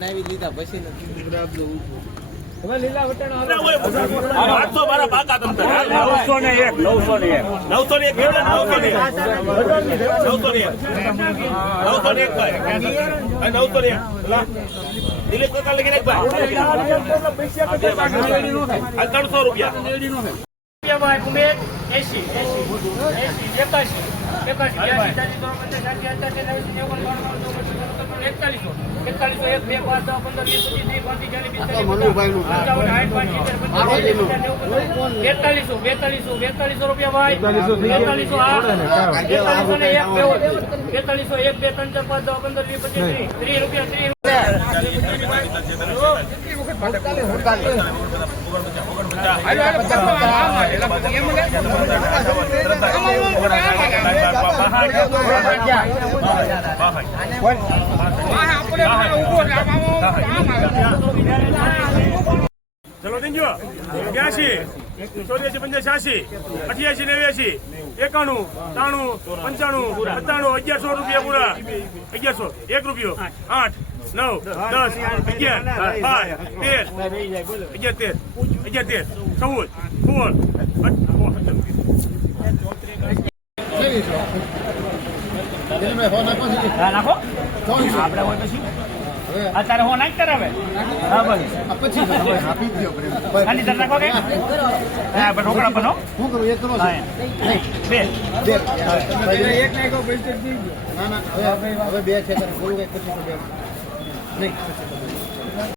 લીધા પછી લીલા વટાણા 800 મારા બાકા તમ 901 દિલીપ કાકા લગીને એક ભાઈ 300 રૂપિયા ભાઈ ઉમેદ 80 ચલો દેજો 82 84 85 88 89 91 93 95 95 1100 રૂપિયા પૂરા 1100 1 રૂપિયો 8 9 10 11 12 13 નાખો આપડે હોય પછી અત્યારે હો નાખ કરાવે હા ભાઈ પછી આપી દો આની તર નાખો કે હા પણ રોકડા બનો શું કરું એક કરો નહીં બે એક નાખો પૈસે ના હવે બે છે બોલું કઈ પછી નહીં